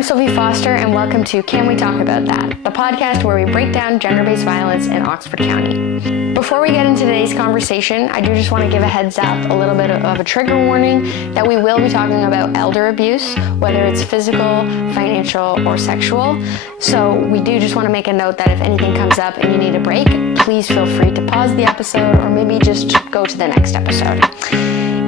I'm Sophie Foster, and welcome to Can We Talk About That, the podcast where we break down gender-based violence in Oxford County. Before we get into today's conversation, I do just want to give a heads up, a little bit of a trigger warning, that we will be talking about elder abuse, whether it's physical, financial, or sexual. So we do just want to make a note that if anything comes up and you need a break, please feel free to pause the episode or maybe just go to the next episode.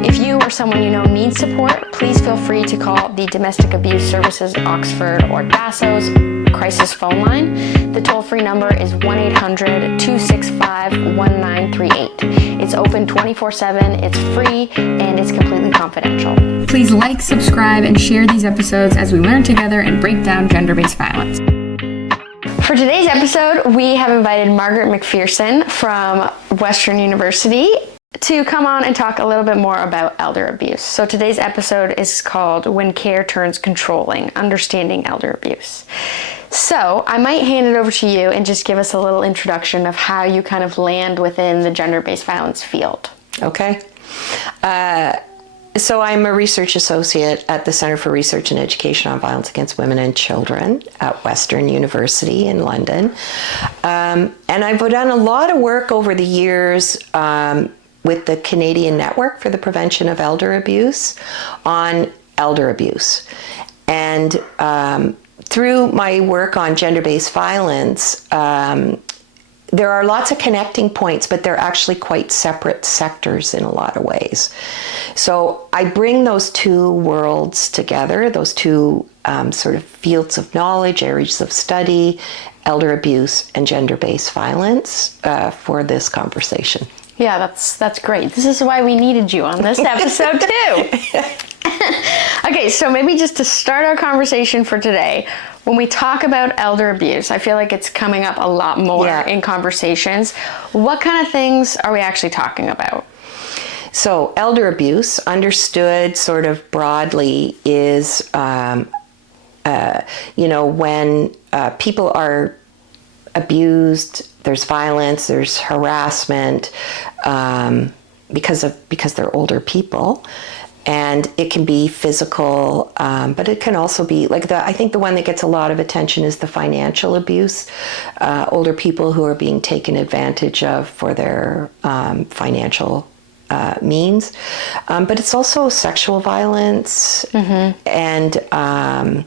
If you or someone you know needs support, please feel free to call the Domestic Abuse Services Oxford or DASO's crisis phone line. The toll-free number is 1-800-265-1938. It's open 24/7, it's free, and it's completely confidential. Please like, subscribe, and share these episodes as we learn together and break down gender-based violence. For today's episode, we have invited Margaret McPherson from Western University to come on and talk a little bit more about elder abuse. So today's episode is called When Care Turns Controlling, Understanding Elder Abuse. So I might hand it over to you and just give us a little introduction of how you kind of land within the gender-based violence field. Okay. So I'm a research associate at the Center for Research and Education on Violence Against Women and Children at Western University in London. And I've done a lot of work over the years with the Canadian Network for the Prevention of Elder Abuse on elder abuse. And through my work on gender-based violence, there are lots of connecting points, but they're actually quite separate sectors in a lot of ways. So I bring those two worlds together, those two sort of fields of knowledge, areas of study, elder abuse and gender-based violence for this conversation. Yeah, that's great. This is why we needed you on this episode too. Okay, so maybe just to start our conversation for today, when we talk about elder abuse, I feel like it's coming up a lot more in conversations. What kind of things are we actually talking about? So elder abuse, understood sort of broadly, is when people are abused, there's violence, there's harassment because they're older people, and it can be physical, but it can also be I think the one that gets a lot of attention is the financial abuse, older people who are being taken advantage of for their financial means, but it's also sexual violence and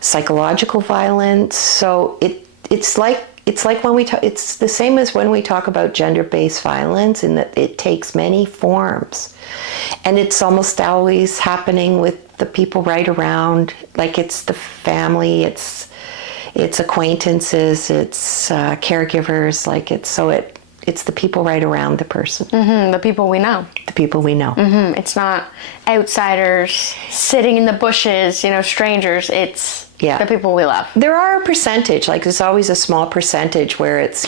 psychological violence. So it's like when we talk, it's the same as when we talk about gender-based violence, in that it takes many forms, and it's almost always happening with the people right around. Like it's the family, it's acquaintances, it's caregivers. It's the people right around the person. The people we know. The people we know. It's not outsiders sitting in the bushes, strangers. It's the people we love. There are a percentage, there's always a small percentage where it's,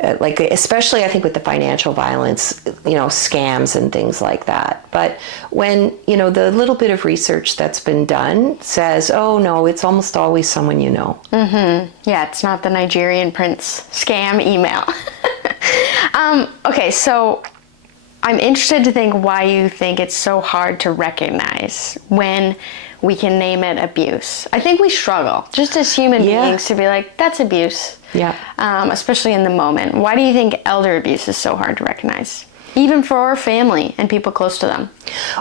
especially I think with the financial violence, scams and things like that. But when, the little bit of research that's been done says, oh no, it's almost always someone you know. Yeah, it's not the Nigerian prince scam email. Okay, so I'm interested to think why you think it's so hard to recognize when we can name it abuse. I think we struggle, just as human beings, to be like, that's abuse. Yeah. Especially in the moment. Why do you think elder abuse is so hard to recognize? Even for our family and people close to them.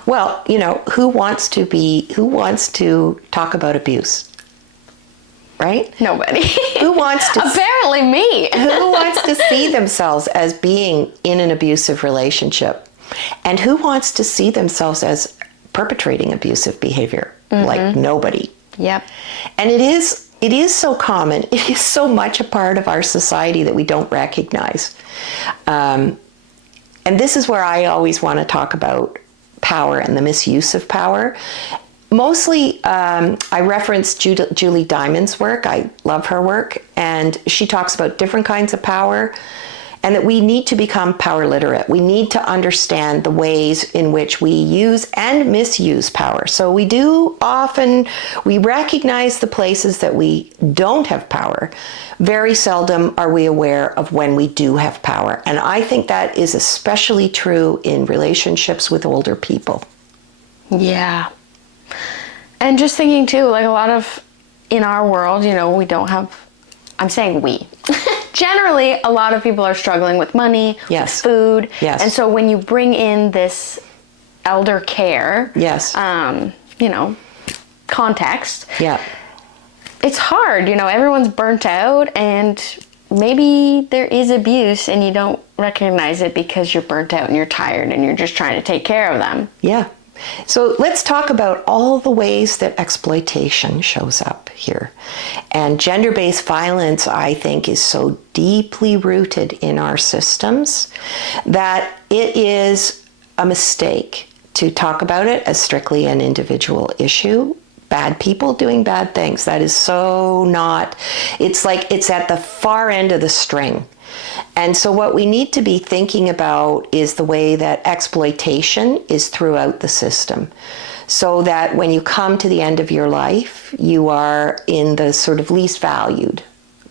Well, who wants to talk about abuse? Right? Nobody. Who wants to... Apparently me. Who wants to see themselves as being in an abusive relationship? And who wants to see themselves as perpetrating abusive behavior? Like nobody. Yep. And it is so common. It is so much a part of our society that we don't recognize. And this is where I always want to talk about power and the misuse of power. Mostly, I reference Julie Diamond's work. I love her work. And she talks about different kinds of power, and that we need to become power literate. We need to understand the ways in which we use and misuse power. So we recognize the places that we don't have power. Very seldom are we aware of when we do have power. And I think that is especially true in relationships with older people. Yeah. And just thinking too, like a lot of, in our world, we don't have, I'm saying we. Generally, a lot of people are struggling with money, Yes. with food. Yes. And so when you bring in this elder care, Yes. Context, Yeah. it's hard. Everyone's burnt out, and maybe there is abuse and you don't recognize it because you're burnt out and you're tired and you're just trying to take care of them. Yeah. So let's talk about all the ways that exploitation shows up here. And gender-based violence, I think, is so deeply rooted in our systems that it is a mistake to talk about it as strictly an individual issue. Bad people doing bad things. That is so not, it's like it's at the far end of the string. And so what we need to be thinking about is the way that exploitation is throughout the system. So that when you come to the end of your life, you are in the sort of least valued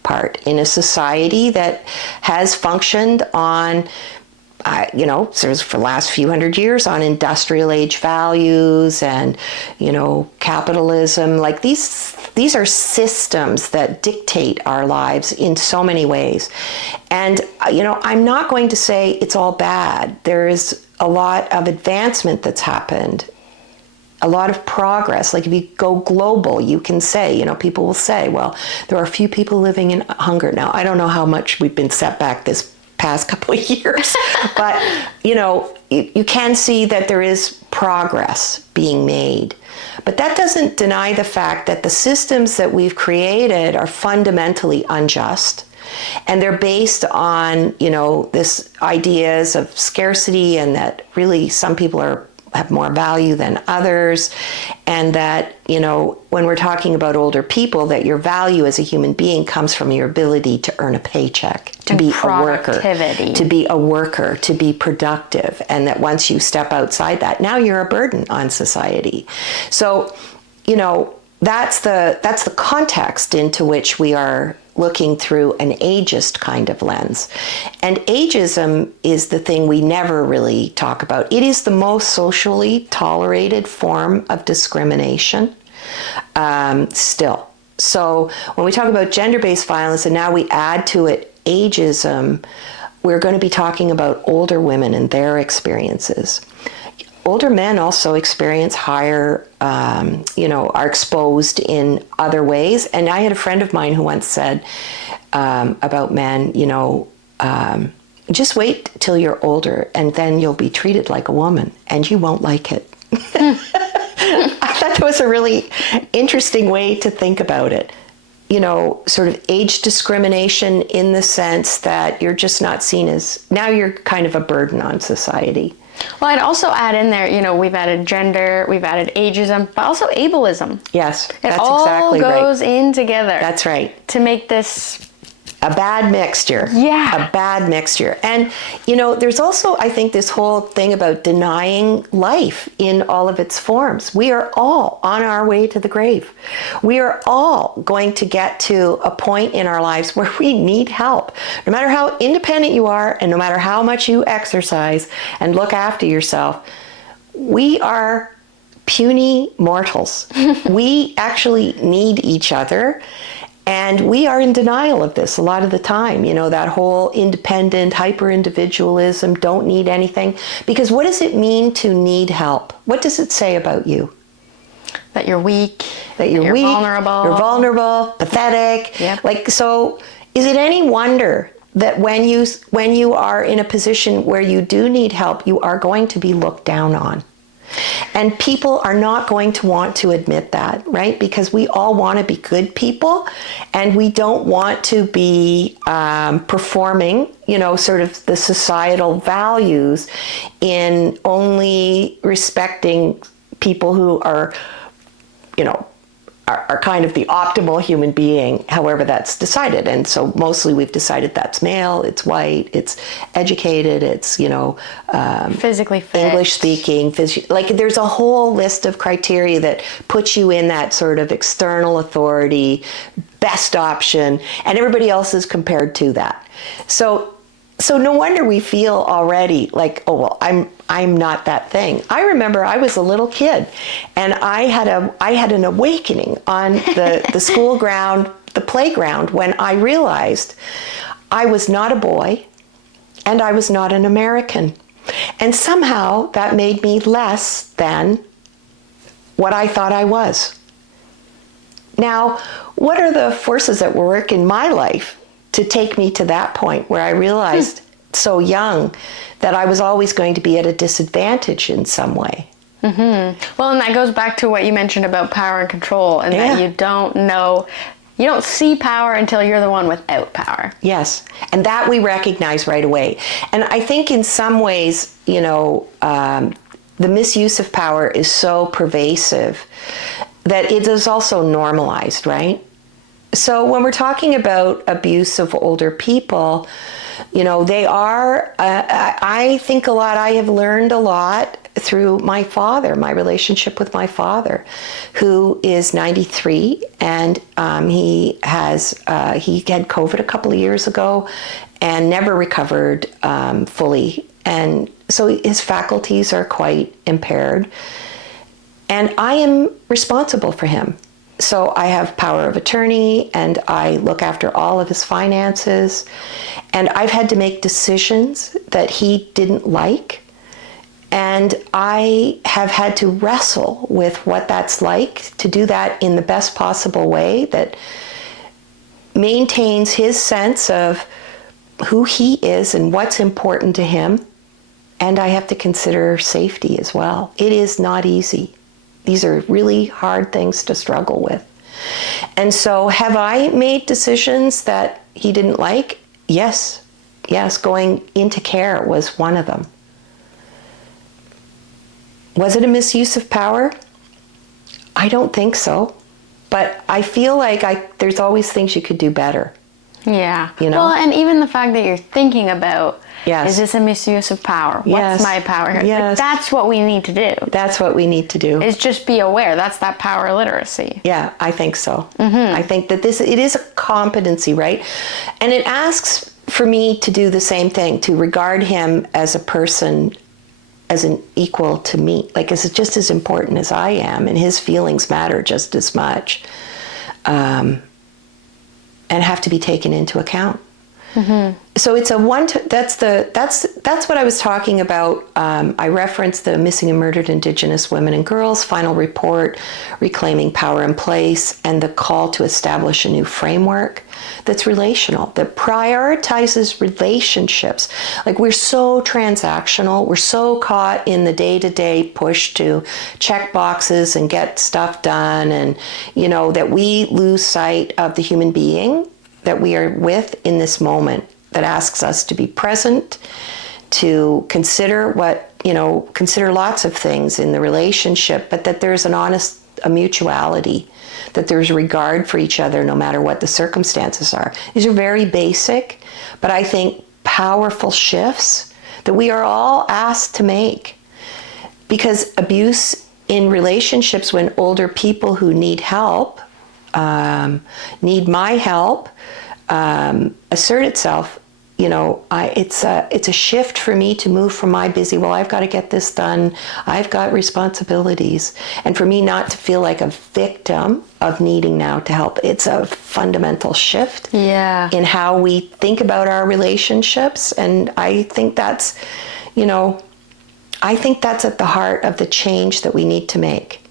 part in a society that has functioned on for the last few hundred years on industrial age values and, capitalism. Like these are systems that dictate our lives in so many ways. And, I'm not going to say it's all bad. There is a lot of advancement that's happened, a lot of progress. Like if you go global, you can say, people will say, well, there are a few people living in hunger now. I don't know how much we've been set back this past couple of years, but you can see that there is progress being made. But that doesn't deny the fact that the systems that we've created are fundamentally unjust, and they're based on this ideas of scarcity, and that really some people have more value than others, and that when we're talking about older people, that your value as a human being comes from your ability to earn a paycheck, to be a worker, to be productive, and that once you step outside that, now you're a burden on society. So that's the context into which we are looking through an ageist kind of lens. And ageism is the thing we never really talk about. It is the most socially tolerated form of discrimination still. So when we talk about gender-based violence and now we add to it ageism, we're going to be talking about older women and their experiences. Older men also experience higher, are exposed in other ways. And I had a friend of mine who once said about men, just wait till you're older and then you'll be treated like a woman and you won't like it. I thought that was a really interesting way to think about it. Sort of age discrimination in the sense that you're just not seen as, now you're kind of a burden on society. Well, I'd also add in there, we've added gender, we've added ageism, but also ableism. Yes, that's exactly right. It all goes in together. That's right. To make this a bad mixture. Yeah. A bad mixture. And, there's also, I think, this whole thing about denying life in all of its forms. We are all on our way to the grave. We are all going to get to a point in our lives where we need help. No matter how independent you are and no matter how much you exercise and look after yourself, we are puny mortals. We actually need each other. And we are in denial of this a lot of the time, that whole independent, hyper-individualism, don't need anything. Because what does it mean to need help? What does it say about you? That you're weak. That you're weak, vulnerable. You're vulnerable, pathetic. Yep. So is it any wonder that when you are in a position where you do need help, you are going to be looked down on? And people are not going to want to admit that, right? Because we all want to be good people and we don't want to be performing, sort of the societal values in only respecting people who are, are kind of the optimal human being, however that's decided. And so mostly we've decided that's male, it's white, it's educated, it's, physically fit, English speaking, there's a whole list of criteria that puts you in that sort of external authority, best option, and everybody else is compared to that. So, So no wonder we feel already like, oh, well, I'm not that thing. I remember I was a little kid and I had an awakening on the school ground, the playground, when I realized I was not a boy and I was not an American. And somehow that made me less than what I thought I was. Now, what are the forces at work in my life to take me to that point where I realized so young that I was always going to be at a disadvantage in some way? Mm-hmm. Well, and that goes back to what you mentioned about power and control, and that you don't see power until you're the one without power. Yes, and that we recognize right away. And I think in some ways, the misuse of power is so pervasive that it is also normalized, right? So when we're talking about abuse of older people, they are, I think I have learned a lot through my father, my relationship with my father, who is 93, and he had COVID a couple of years ago and never recovered fully. And so his faculties are quite impaired. And I am responsible for him. So I have power of attorney and I look after all of his finances. And I've had to make decisions that he didn't like. And I have had to wrestle with what that's like, to do that in the best possible way that maintains his sense of who he is and what's important to him. And I have to consider safety as well. It is not easy. These are really hard things to struggle with. And so have I made decisions that he didn't like? Yes. Yes, going into care was one of them. Was it a misuse of power? I don't think so. But I feel like there's always things you could do better. Yeah. Well, and even the fact that you're thinking about, is this a misuse of power? What's my power here? Yes. Like, that's what we need to do. That's what we need to do. Is just be aware. That's that power literacy. Yeah, I think so. Mm-hmm. I think that it is a competency, right? And it asks for me to do the same thing, to regard him as a person, as an equal to me, like as just as important as I am, and his feelings matter just as much, and have to be taken into account. Mm-hmm. So it's that's what I was talking about. I referenced the Missing and Murdered Indigenous Women and Girls final report, Reclaiming Power and Place, and the call to establish a new framework that's relational, that prioritizes relationships. Like, we're so transactional, we're so caught in the day-to-day push to check boxes and get stuff done, and that we lose sight of the human being that we are with in this moment, that asks us to be present, to consider consider lots of things in the relationship, but that there's a mutuality, that there's regard for each other no matter what the circumstances are. These are very basic, but I think powerful shifts that we are all asked to make. Because abuse in relationships, when older people who need help, need my help, assert itself, it's a shift for me to move from my busy, well, I've got to get this done, I've got responsibilities, and for me not to feel like a victim of needing now to help. It's a fundamental shift in how we think about our relationships, and I think that's at the heart of the change that we need to make.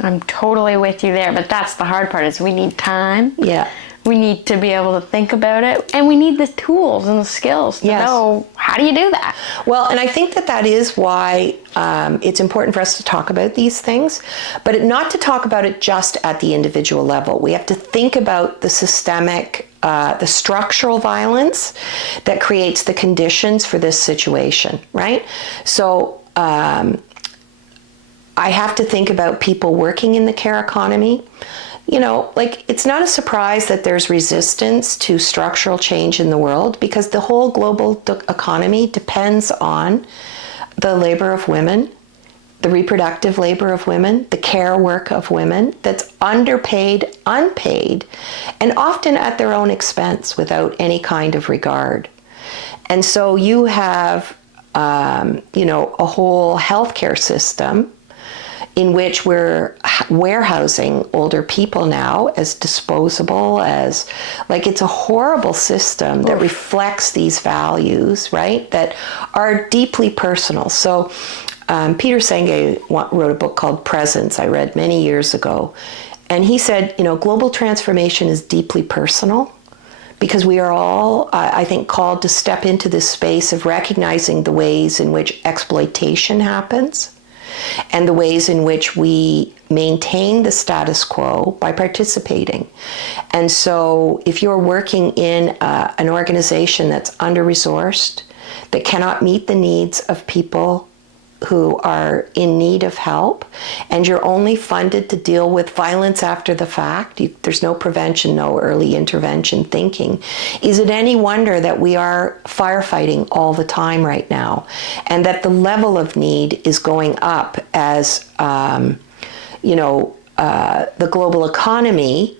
I'm totally with you there, but that's the hard part, is we need time. Yeah. We need to be able to think about it, and we need the tools and the skills to know how do you do that. Well, and I think that is why it's important for us to talk about these things, but not to talk about it just at the individual level. We have to think about the systemic, the structural violence that creates the conditions for this situation, right? So I have to think about people working in the care economy. It's not a surprise that there's resistance to structural change in the world, because the whole global economy depends on the labor of women, the reproductive labor of women, the care work of women that's underpaid, unpaid, and often at their own expense without any kind of regard. And so you have, a whole healthcare system in which we're warehousing older people now as disposable, as like it's a horrible system that reflects these values, right, that are deeply personal. So Peter Seng wrote a book called Presence I read many years ago, and he said, global transformation is deeply personal because we are all, I think, called to step into this space of recognizing the ways in which exploitation happens and the ways in which we maintain the status quo by participating. And so if you're working in an organization that's under-resourced, that cannot meet the needs of people who are in need of help, and you're only funded to deal with violence after the fact, there's no prevention, no early intervention thinking, is it any wonder that we are firefighting all the time right now, and that the level of need is going up as, the global economy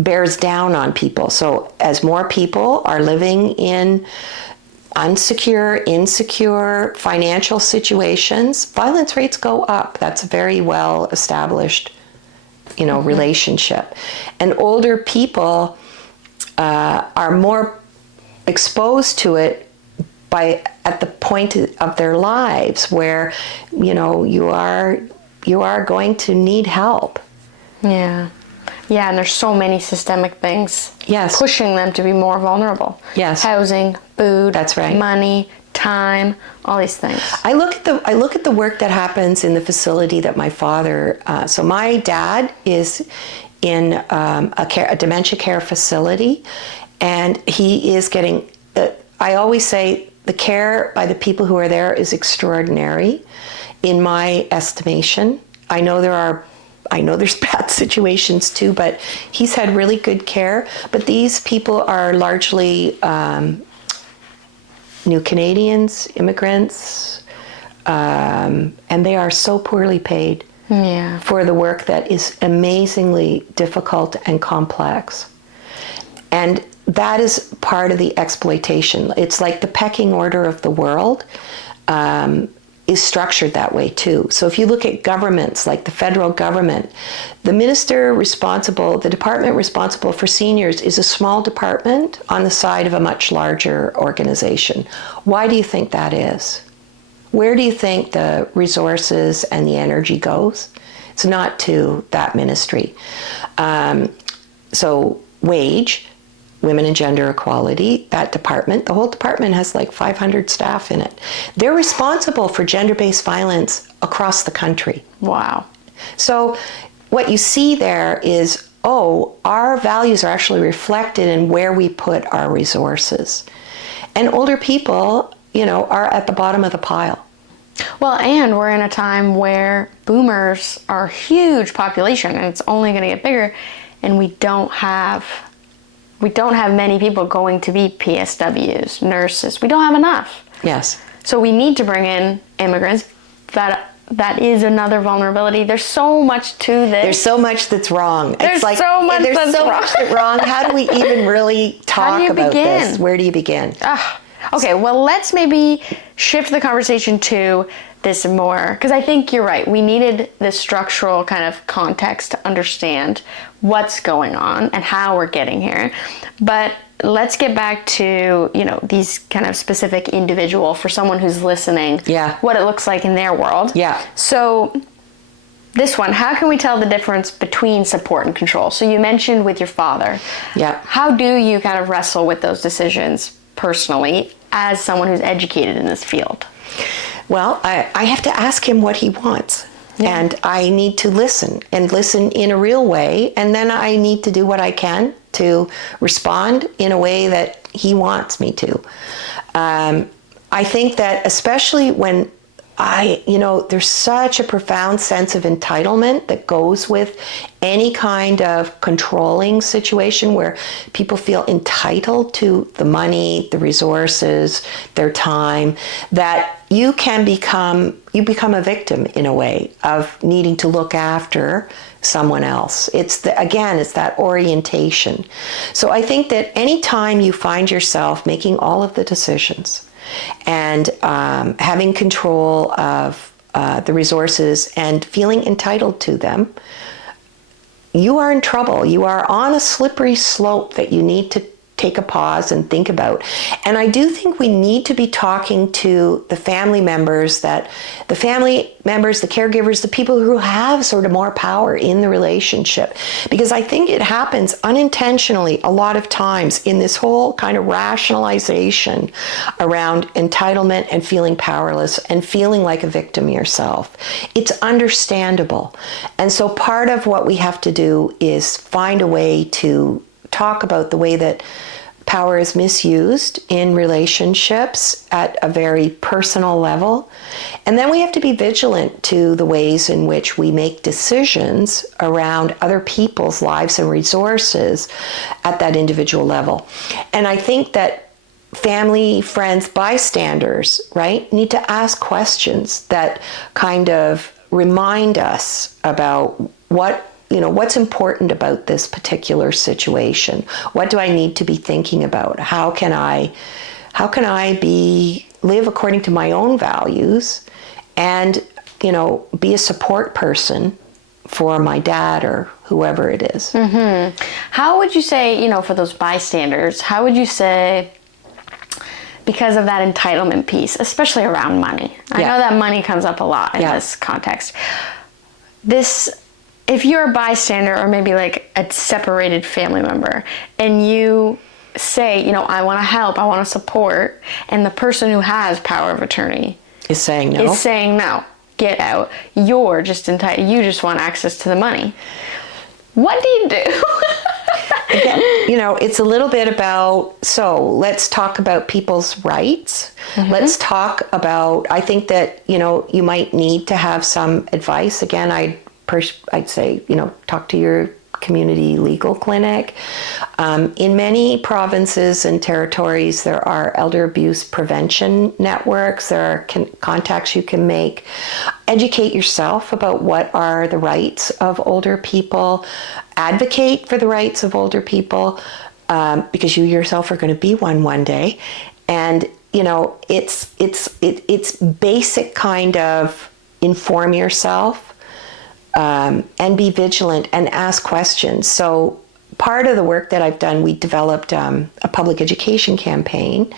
bears down on people. So as more people are living in insecure financial situations, violence rates go up. That's a very well established, relationship. And older people are more exposed to it at the point of their lives where, you are going to need help. Yeah. Yeah, and there's so many systemic things pushing them to be more vulnerable. Yes. Housing, food, that's right, money, time, all these things. I look at the work that happens in the facility that my father, so my dad is in a dementia care facility, and he is getting, I always say the care by the people who are there is extraordinary in my estimation. I know there's bad situations too, but he's had really good care. But these people are largely new Canadians, immigrants, and they are so poorly paid for the work that is amazingly difficult and complex. And that is part of the exploitation. It's like the pecking order of the world is structured that way too. So if you look at governments like the federal government, the department responsible for seniors is a small department on the side of a much larger organization. Why do you think that is? Where do you think the resources and the energy goes? It's not to that ministry. So wage, women and gender equality, that department, the whole department has like 500 staff in it. They're responsible for gender-based violence across the country. Wow. So what you see there is, our values are actually reflected in where we put our resources. And older people, are at the bottom of the pile. Well, and we're in a time where boomers are a huge population, and it's only going to get bigger, and we don't have many people going to be PSWs, nurses. We don't have enough. Yes. So we need to bring in immigrants. That is another vulnerability. There's so much to this. There's so much that's wrong. There's so much that's wrong. How do we even really talk about this? Where do you begin? Okay, well, let's maybe shift the conversation to this more, because I think you're right. We needed this structural kind of context to understand what's going on and how we're getting here. But let's get back to, these kind of specific individual, for someone who's listening, what it looks like in their world. Yeah. So this one, how can we tell the difference between support and control? So you mentioned with your father. Yeah. How do you kind of wrestle with those decisions personally as someone who's educated in this field? Well, I have to ask him what he wants. Yeah. And I need to listen in a real way. And then I need to do what I can to respond in a way that he wants me to. I think that especially when there's such a profound sense of entitlement that goes with any kind of controlling situation where people feel entitled to the money, the resources, their time, that you become a victim in a way of needing to look after someone else. It's that orientation. So I think that anytime you find yourself making all of the decisions and having control of the resources and feeling entitled to them, you are in trouble. You are on a slippery slope that you need to take a pause and think about. And I do think we need to be talking to the family members, the caregivers, the people who have sort of more power in the relationship. Because I think it happens unintentionally a lot of times in this whole kind of rationalization around entitlement and feeling powerless and feeling like a victim yourself. It's understandable. And so part of what we have to do is find a way to talk about the way that power is misused in relationships at a very personal level. And then we have to be vigilant to the ways in which we make decisions around other people's lives and resources at that individual level. And I think that family, friends, bystanders, right, need to ask questions that kind of remind us about what's important about this particular situation? What do I need to be thinking about? How can I live according to my own values and, be a support person for my dad or whoever it is? Mm-hmm. How would you say, for those bystanders, how would you say, because of that entitlement piece, especially around money? I know that money comes up a lot in this context. If you're a bystander or maybe like a separated family member and you say, I want to help, I want to support, and the person who has power of attorney is saying no, get out, you're just entitled, you just want access to the money. What do you do? Again, it's a little bit about, so let's talk about people's rights. Mm-hmm. Let's talk about, I think that, you might need to have some advice. Again, I'd say, talk to your community legal clinic. In many provinces and territories, there are elder abuse prevention networks. There are contacts you can make. Educate yourself about what are the rights of older people. Advocate for the rights of older people, because you yourself are going to be one day. And, it's basic kind of inform yourself. And be vigilant and ask questions. So part of the work that I've done, we developed a public education campaign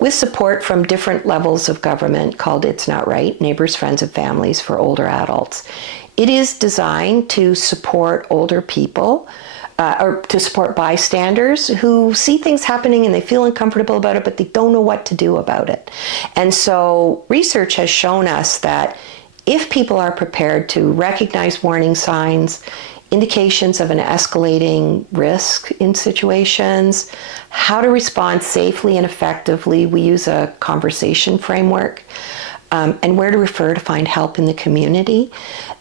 with support from different levels of government called It's Not Right, Neighbors, Friends, and Families for Older Adults. It is designed to support older people or to support bystanders who see things happening and they feel uncomfortable about it, but they don't know what to do about it. And so research has shown us that if people are prepared to recognize warning signs, indications of an escalating risk in situations, how to respond safely and effectively, we use a conversation framework, and where to refer to find help in the community,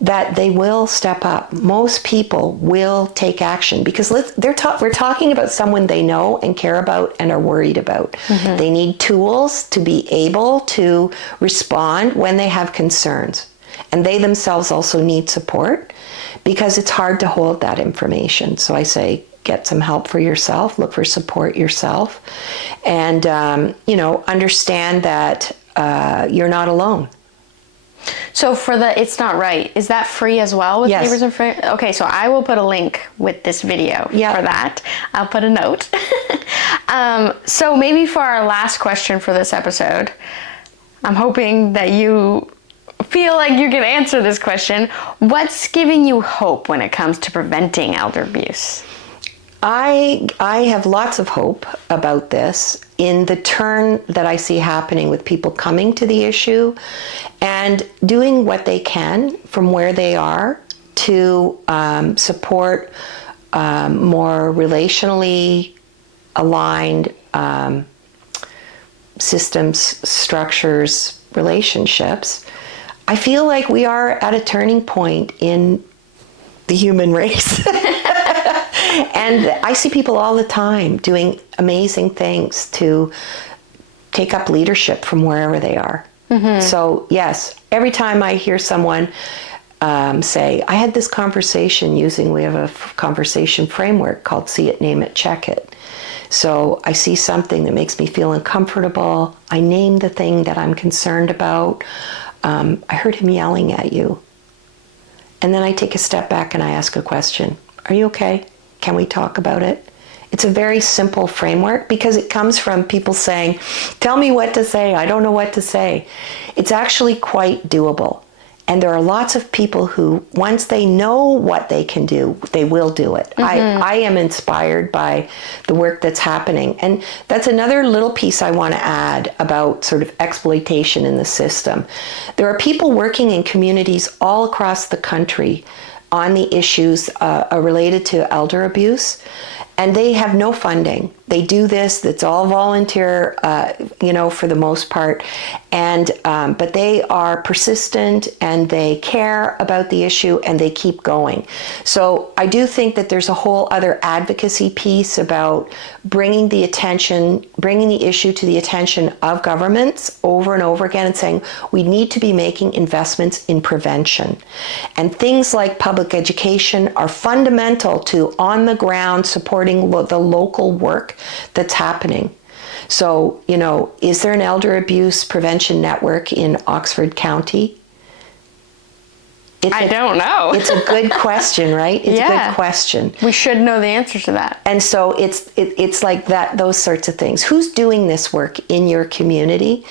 that they will step up. Most people will take action because we're talking about someone they know and care about and are worried about. Mm-hmm. They need tools to be able to respond when they have concerns. And they themselves also need support because it's hard to hold that information. So I say, get some help for yourself, look for support yourself, and, understand that you're not alone. So for the It's Not Right, is that free as well with Yes. Neighbors and Friends? Okay, so I will put a link with this video for that. I'll put a note. So maybe for our last question for this episode, I'm hoping that you feel like you can answer this question. What's giving you hope when it comes to preventing elder abuse? I have lots of hope about this in the turn that I see happening with people coming to the issue and doing what they can from where they are to support more relationally aligned systems, structures, relationships I feel like we are at a turning point in the human race. And I see people all the time doing amazing things to take up leadership from wherever they are. So yes, every time I hear someone say, I had this conversation we have a conversation framework called See It, Name It, Check It. So I see something that makes me feel uncomfortable. I name the thing that I'm concerned about. I heard him yelling at you. And then I take a step back and I ask a question. Are you okay? Can we talk about it? It's a very simple framework because it comes from people saying, tell me what to say. I don't know what to say. It's actually quite doable. And there are lots of people who, once they know what they can do, they will do it. I am inspired by the work that's happening. And that's another little piece I want to add about sort of exploitation in the system. There are people working in communities all across the country on the issues related to elder abuse. And they have no funding. They do this, it's all volunteer, for the most part. And but they are persistent and they care about the issue and they keep going. So I do think that there's a whole other advocacy piece about bringing the issue to the attention of governments over and over again and saying we need to be making investments in prevention. And things like public education are fundamental to on the ground supporting the local work that's happening. So, is there an elder abuse prevention network in Oxford County? I don't know. It's a good question, right? It's a good question. We should know the answer to that. And so it's like that, those sorts of things. Who's doing this work in your community?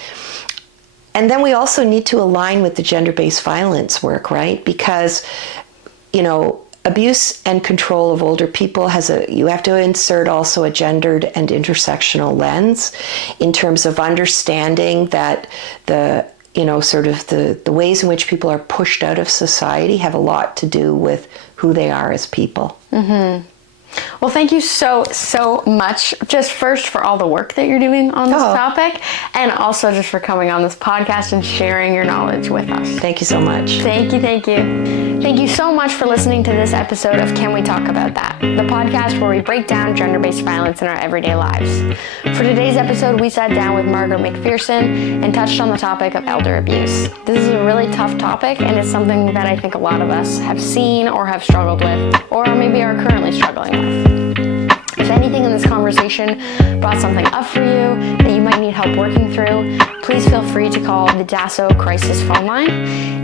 And then we also need to align with the gender-based violence work, right? Because, abuse and control of older people you have to insert also a gendered and intersectional lens in terms of understanding that the ways in which people are pushed out of society have a lot to do with who they are as people. Well, thank you so much, just first for all the work that you're doing on this topic, and also just for coming on this podcast and sharing your knowledge with us. Thank you so much. Thank you. Thank you so much for listening to this episode of Can We Talk About That, the podcast where we break down gender-based violence in our everyday lives. For today's episode, we sat down with Margaret McPherson and touched on the topic of elder abuse. This is a really tough topic, and it's something that I think a lot of us have seen or have struggled with, or maybe are currently struggling with. If anything in this conversation brought something up for you that you might need help working through, please feel free to call the DASO crisis phone line.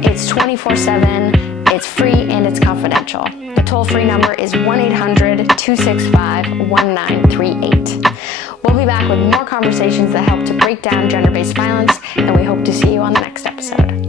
It's 24/7, it's free, and it's confidential. The toll-free number is 1-800-265-1938. We'll be back with more conversations that help to break down gender-based violence, and we hope to see you on the next episode.